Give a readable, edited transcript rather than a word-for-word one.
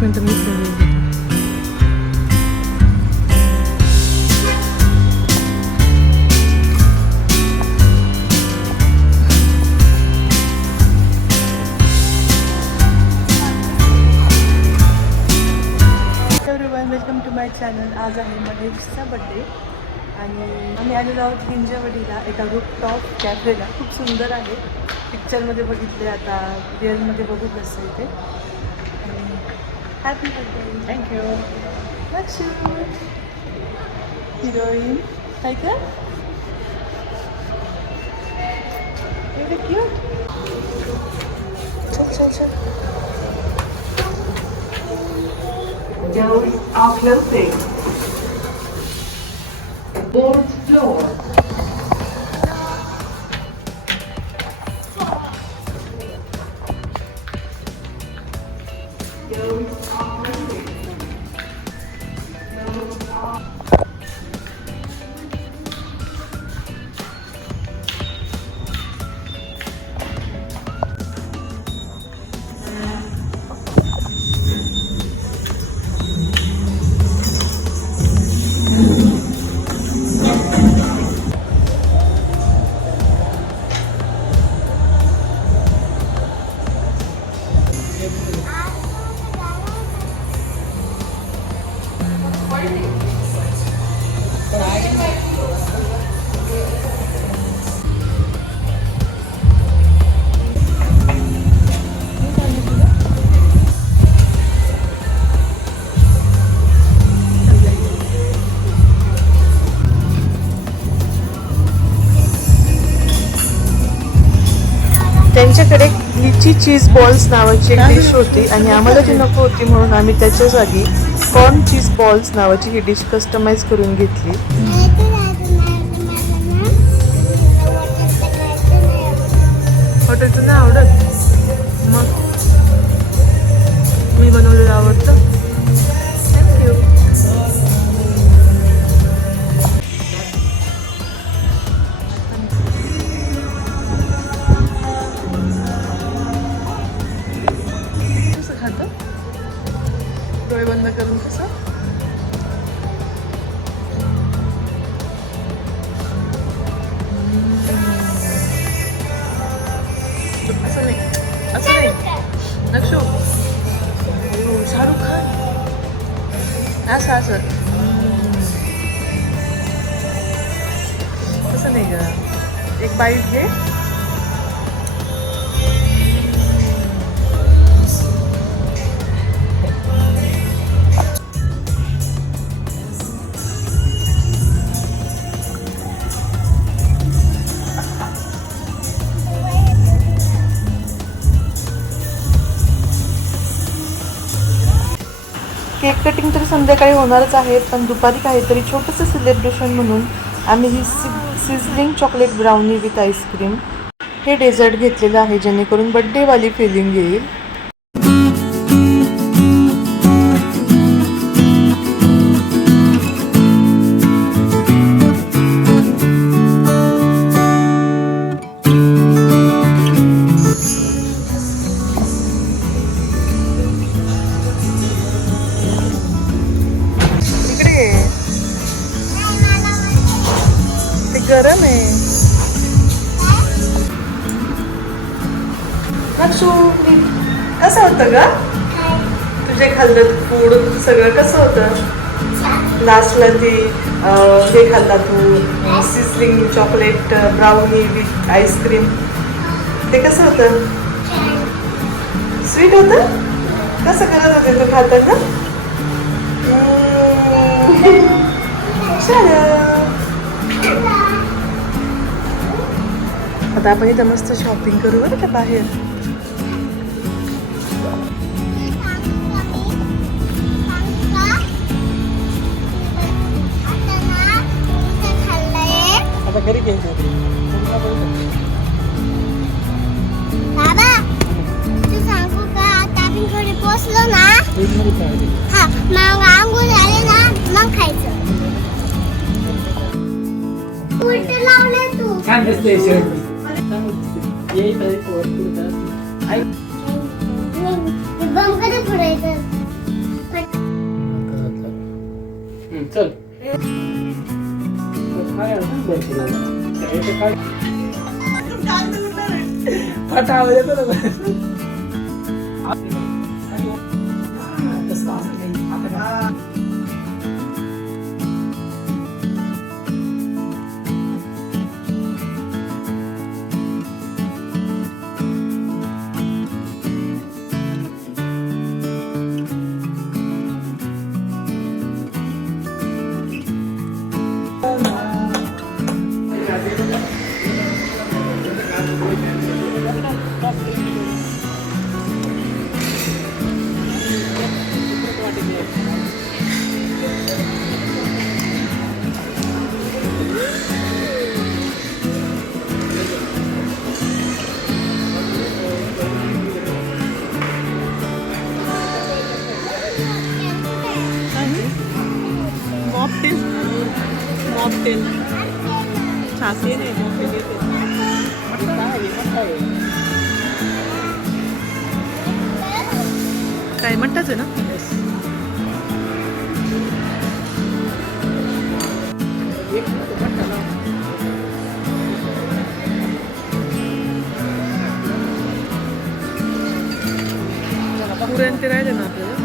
मिनटं मी welcome to my channel. आज आहे महेशचा बड्डे आणि आम्ही आलेलो आहोत हिंजवडीला एका रूफटॉप कॅफेला. खूप सुंदर आहे. पिक्चरमध्ये बघितले, आता रिअलमध्ये बघू कसं आहे ते. Happy birthday. Thank you. Lakshmi heroine काय का एवढे क्यूट. चल चल चल. Doors are closing. Fourth floor. Doors are closing. Doors are. त्यांच्याकडे लिची चीज बॉल्स नावाची एक डिश होती आणि आम्हाला ती नको होती म्हणून आम्ही त्याच्या जागी कॉर्न चीज बॉल्स नावाची ही डिश कस्टमाइज करून घेतली. हॉटेलचं नाही आवडत मग मी बनवलेलं आवडतं. थँक्यू. डोळे बंद करून कसं असं नाही, असं नाही नक्षू. शाहरुख खान असं असं तसं नाही ग. एक बाईट घे. केक कटिंग तर संध्याकाळी होणारच आहे, पण दुपारी काहीतरी छोटंसं सेलिब्रेशन म्हणून आम्ही ही sizzling chocolate brownie with ice cream हे डेझर्ट घेतलेलं आहे, जेणेकरून बड्डेवाली फिलिंग येईल. गरम आहे. कसं होतं ग तुझे खाल्लं फूड सगळं कसं होतं? लास्टला ती हे खाल्ला तू sizzling chocolate brownie with ice cream, ते कसं होतं? स्वीट होतं? कसं करत होते तू खाताना? आता आपण इथं मस्त शॉपिंग करू बरं का बाहेर. आता घरी घ्यायचं बाबा. तू सांगू का आता आपण घरी पोचलो ना, हा मग आंघोळ झाले ना मग खायचं. उलट लावले तू छान दिसते. बम कधी फोडायचं? चल काय आहे ना भरपूर आहे. हे काय फाटा आवाज येतो ना तसं असं नाही. आता काय? मॉकटेल मॉकटेल छाती नाही मॉकटेल येते काय म्हणताच आहे ना पुरण ते राहिले ना आपल्याला